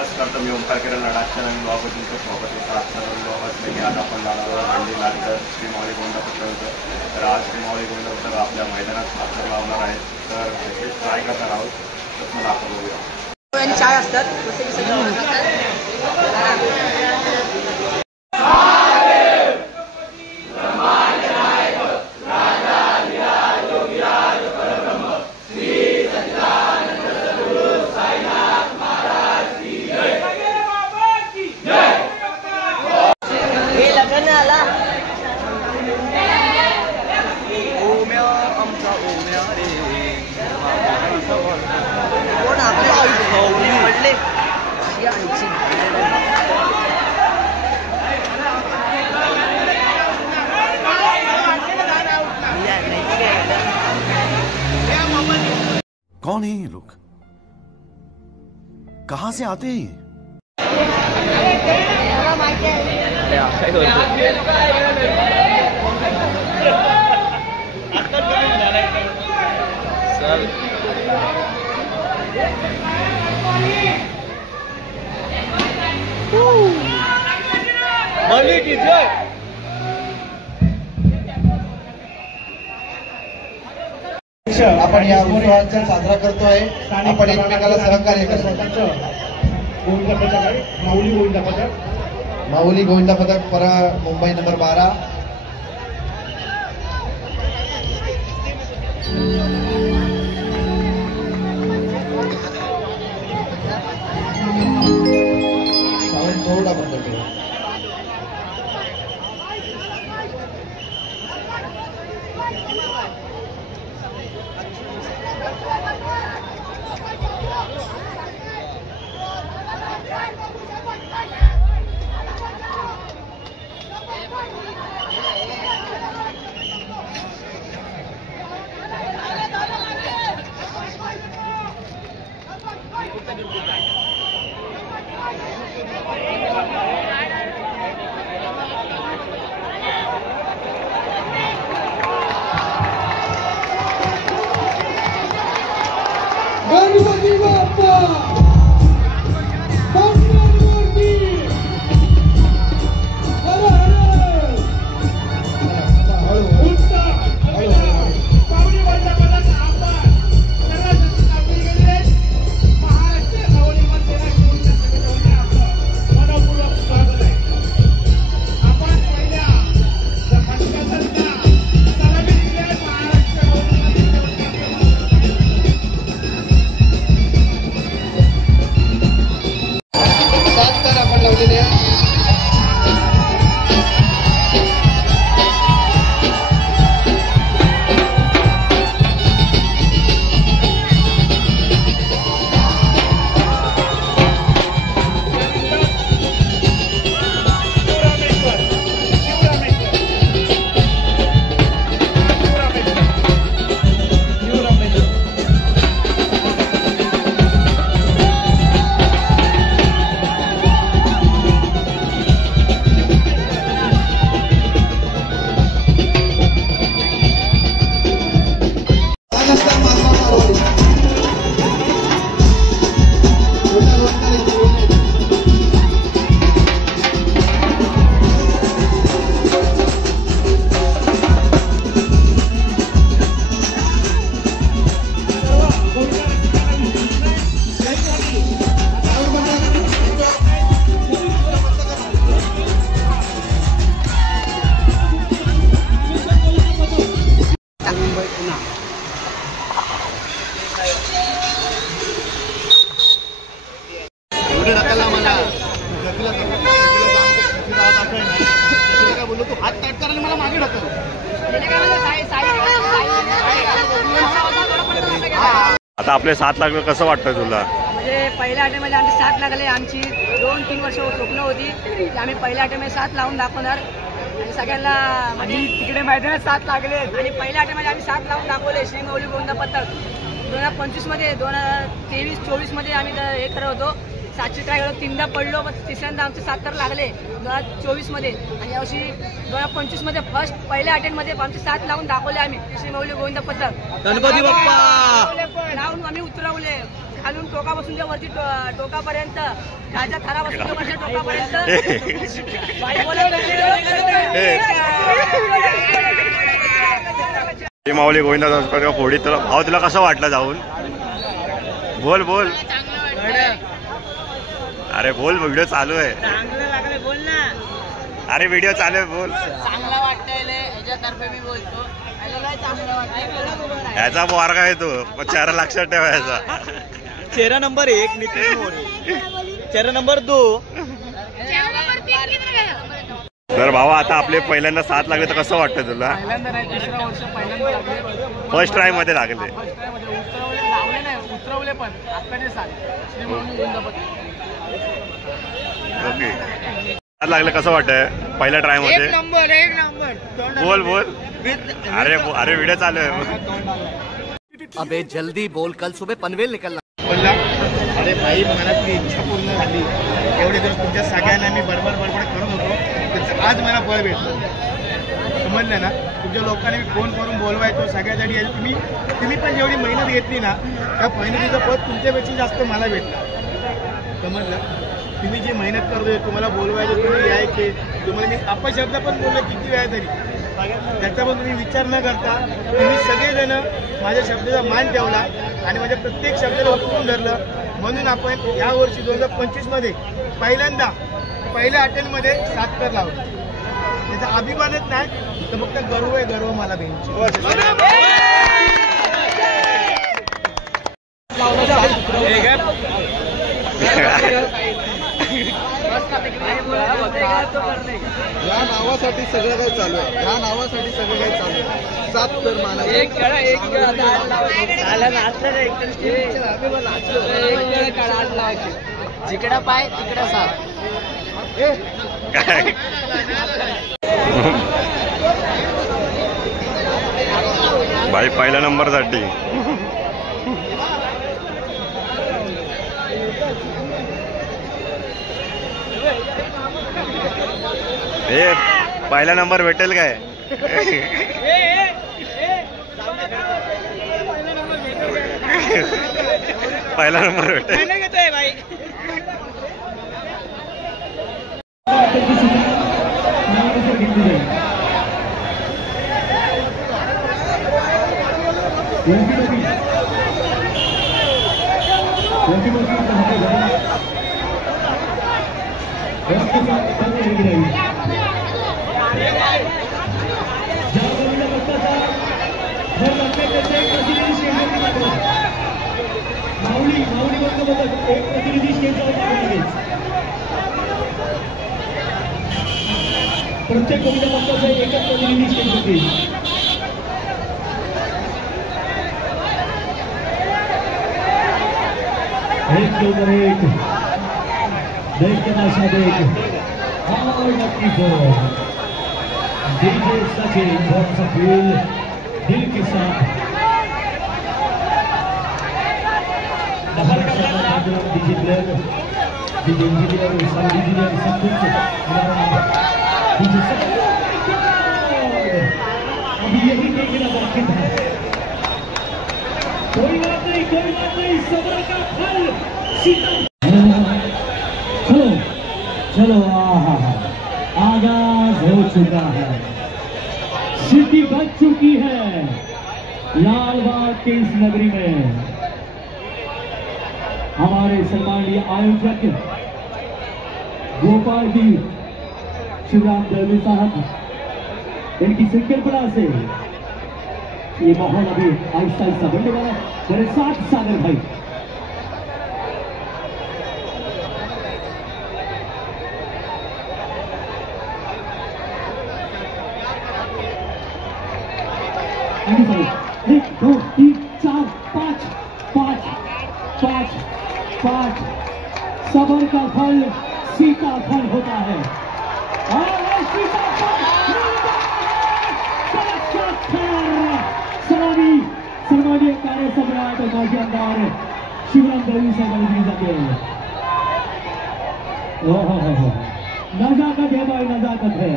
नमस्कार. तर मी ओंकार किरण लडाखच्या नवीन ब्लॉगवर तुमचं स्वागत आहे. आजचा नवीन ब्लॉग असलं की आज आपण जाणार आहोत हंडी लागतं श्री माऊली गोविंदा पथक होतं. तर आज श्री माऊली गोविंदा पथक आपल्या मैदानात साखर लावणार आहे. तर त्याचे ट्राय करणार आहोत. तर मला आपण बघूया. चाय असतात जसे की सगळं कौन है ये लोग, कहां से आते हैं? आपण या उत्सवाचा साजरा करतोय. आपण एकमेकाला सहकार्य करतो. माऊली गोविंदा पथक पर मुंबई नंबर 12. थोड़ा बंद करो. गणपती बाप्पा मंगलमूर्ती हर हर उत्तम पावली वर्षा पदाचा आभार सर्व नागरिक गेले. महाराष्ट्र माऊली मंदिरात मनपूर्वक स्वागत आहे. आपण पहिल्या पंचकर्ता सलामी दिल्या महाराष्ट्र माऊली आपण लावलेले आहे. आता आपले 7 लागलं कसं वाटतं तुला? म्हणजे पहिल्या आठवड्यामध्ये आमचे 7 लागले. आमची 2-3 वर्ष स्वप्न होती की आम्ही पहिल्या आठवड्यामध्ये 7 लावून दाखवणार आणि सगळ्यांना म्हणजे तिकडे मैदानात 7 लागले आणि पहिल्या आठवड्यामध्ये आम्ही 7 लावून दाखवले. श्री माऊली गोविंदा पथक 2025 मध्ये 2023-24 मध्ये आम्ही हे करत होतो. 7ची ट्राय करतो, 3दा पडलो, पण तिसऱ्यांदा आमचे 7 तर लागले 2024 मध्ये आणि यावर्षी 2025 मध्ये फर्स्ट पहिल्या अटेम्प्ट मध्ये आमचे 7 लावून दाखवले आम्ही श्री माऊली गोविंदा पथक. गणपती बाप्पा लावून आम्ही उतरवले. खालून टोकापासून ते वरती टोकापर्यंत, खालच्या थरापासून ते वरच्या टोकापर्यंत बाई माऊली गोविंदा होडी. तुला भाऊ तुला कसं वाटलं जाऊन? बोल बोल. अरे बोल, व्हिडिओ चालू आहे. बोल ना. अरे व्हिडिओ चालू आहे, बोल. चांगला वाटतंय याच्यातर्फे मी बोलतो. चांगलं वाटतंय. याचा मार्ग आहे तो, चेहरा लक्षात ठेवायचा. चेहरा नंबर 1 नितीन मोरे, चेहरा नंबर 2. तर भावा आता आपले पहिल्यांदा 7 लागले तर कसं वाटतं तुला? पहिल्यांदा नाही, तिसरं वर्ष पहिल्यांदा लागले. फर्स्ट ट्राय मध्ये लागले. लावले नाही, उतरवले पण आत्ताचे 7 ओके. 7 लागले कसं वाटतंय पहिल्या ट्राय मध्ये? एक नंबर. बोल बोल. अरे अरे व्हिडिओ चालू आहे. अबे जल्दी बोल, कल सुबह पनवेल निकलना. बोलला, अरे भाई मनातली इच्छा पूर्ण झाली. एवढे दिवस तुमच्या सगळ्यांना मी बडबड करत होतो, त्याचं आज मला फळ भेटलं. समजलं ना? तुमच्या लोकांनी मी फोन करून बोलवायचो सगळ्यासाठी. तुम्ही पण जेवढी मेहनत घेतली ना, त्या मेहनतीचं पद तुमच्यापेक्षा जास्त मला भेटलं. समजलं? तुम्ही जी मेहनत करतोय, तुम्हाला बोलवायचं, तुम्ही यायचे, तुम्हाला मी अपशब्द पण बोललो किती वेळा तरी, त्याचा पण तुम्ही विचार न करता तुम्ही सगळेजण माझ्या शब्दाचा मान ठेवला आणि माझ्या प्रत्येक शब्दाला उतरून धरलं. म्हणून आपण यावर्षी 2025 मध्ये पहिल्यांदा पहिल्या अटेम्प्टमध्ये 7 कर लावलं. त्याचा अभिमानच नाही तर फक्त गर्व आहे, गर्व मला बहिणीची. या नावासाठी सगळं काही चालू आहे, ह्या नावासाठी सगळं काही चालू आहे. 7 तर मला जिकडं पाय तिकडं 7. काय भाई पहिल्या नंबर साठी हे पहिला नंबर भेटेल काय? पहिला नंबर भेटेल. प्रत्येक कविता पक्षाचं एकच प्रतिनिधी स्टेज होते. एक नंबर 1 देख के भाषा देख और नक्की बोल डीजे सचिन बहुत सफील दिल के साथ बाहर का DJ player DJ engineer sound engineer सब कुछ अभी यही देखना बाकी था. कोई बात नहीं, सबर का फल सीता. चलो आगाज हो चुका है, सिटी बच चुकी है लालबाग के इस नगरी में. हमारे सम्मानीय आयोजक गोपाल जी शिवराम दलवी साहब, इनकी संकल्पना से ये माहौल अभी आहिस्ता आहिस्ता बढ़ने वाला है. मेरे साथ सागर भाई एक 2 3 4 5 5 5 5 सबर का फल सीता फल होता है. सम्मानीय कार्य सम्राट माजी आमदार शिवराम दलवी साहेबांनी दिली जाते. नजाकत है भाई, नजाकत है.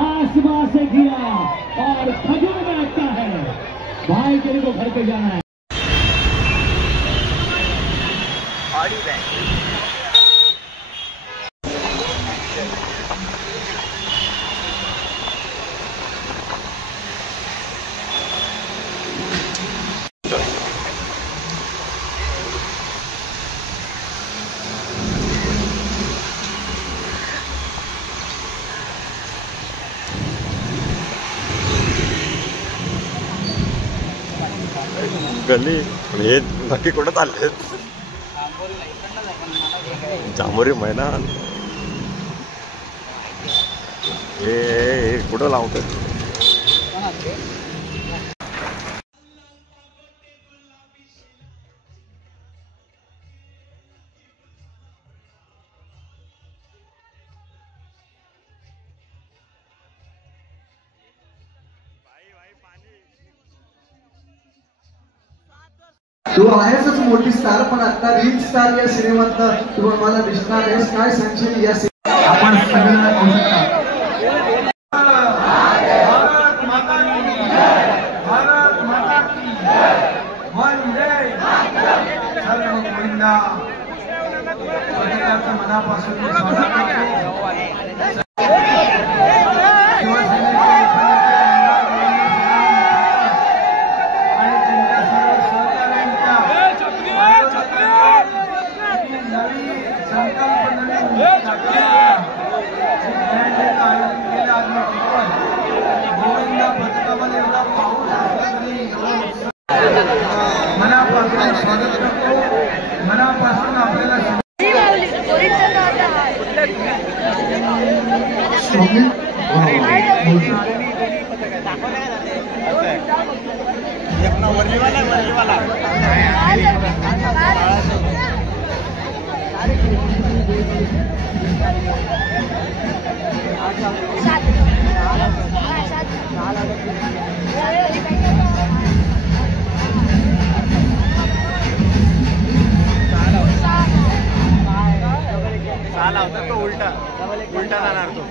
आसमां से गिरा और खजूर में अटका है. भाई तेरे को घर पे जाना है. गल्ली हे नक्की कुठं चाललेत? जांभोरी मैदान हे कुठं लावतात? तू आहेसच मोठी स्टार, पण आता रील स्टार या सिनेमात तू मला दिसणार आहेस. काय सांगशील या आपण सगळ्यांना करू शकता. भारत माता की जय, भारत माता की जय, वंदे सर्व मुलींना प्रत्येकाचं मनापासून स्वागत करतो. मनापासून स्वागत करतो. मनापासून आपल्याला आला होता तो उलटा जाणार तो.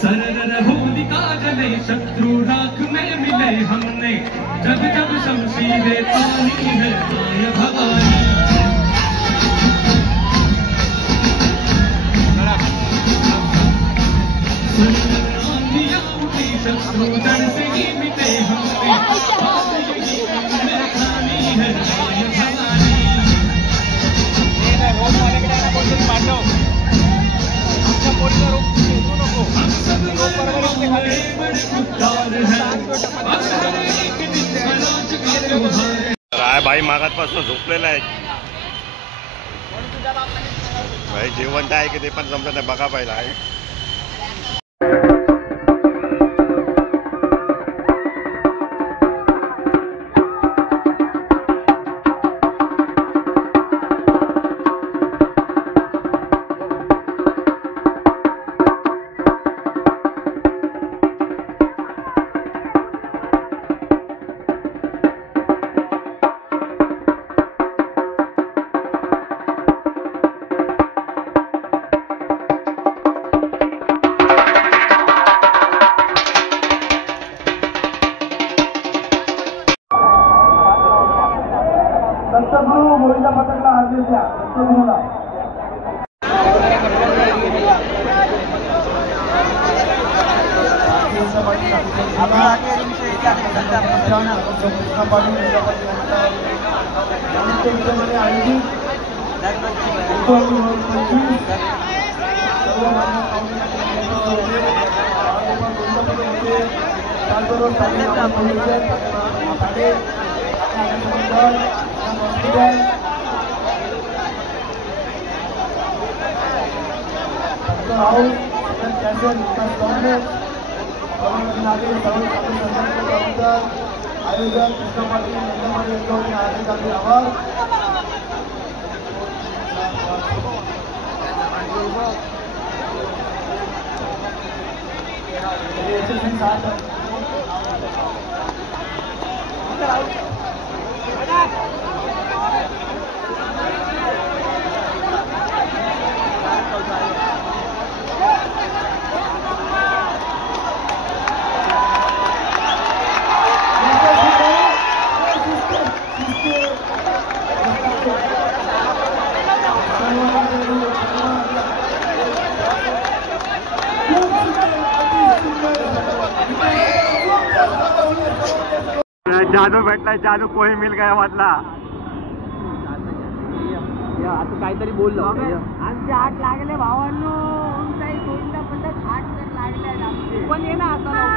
सरर होलिका जले शत्रु राख में मिले हमने, जब जब शमशीरें तानी है माय भवानी. आंधियां उठी शत्रु जड़ से ही मिटे हमने, खानी है माय भवानी. काय भाई मागातपासून झोपलेला आहे भाई. जेवण आहे की ते पण जमत नाही बघा पाहिजे आहे. दत्तगुरु मोहिता पथकला हार्दिक द्या. दत्तगुरुला आयोजक कृष्ण पाटील नंदमाडी यांच्यावरती हार्दिक आपले आभार. जादू भेटलाय, जादू कोही मिल गया मधला. आता काहीतरी बोललो आमचे 8 लागले भावांनो. 8 तर लागले आमचे पण ये ना आता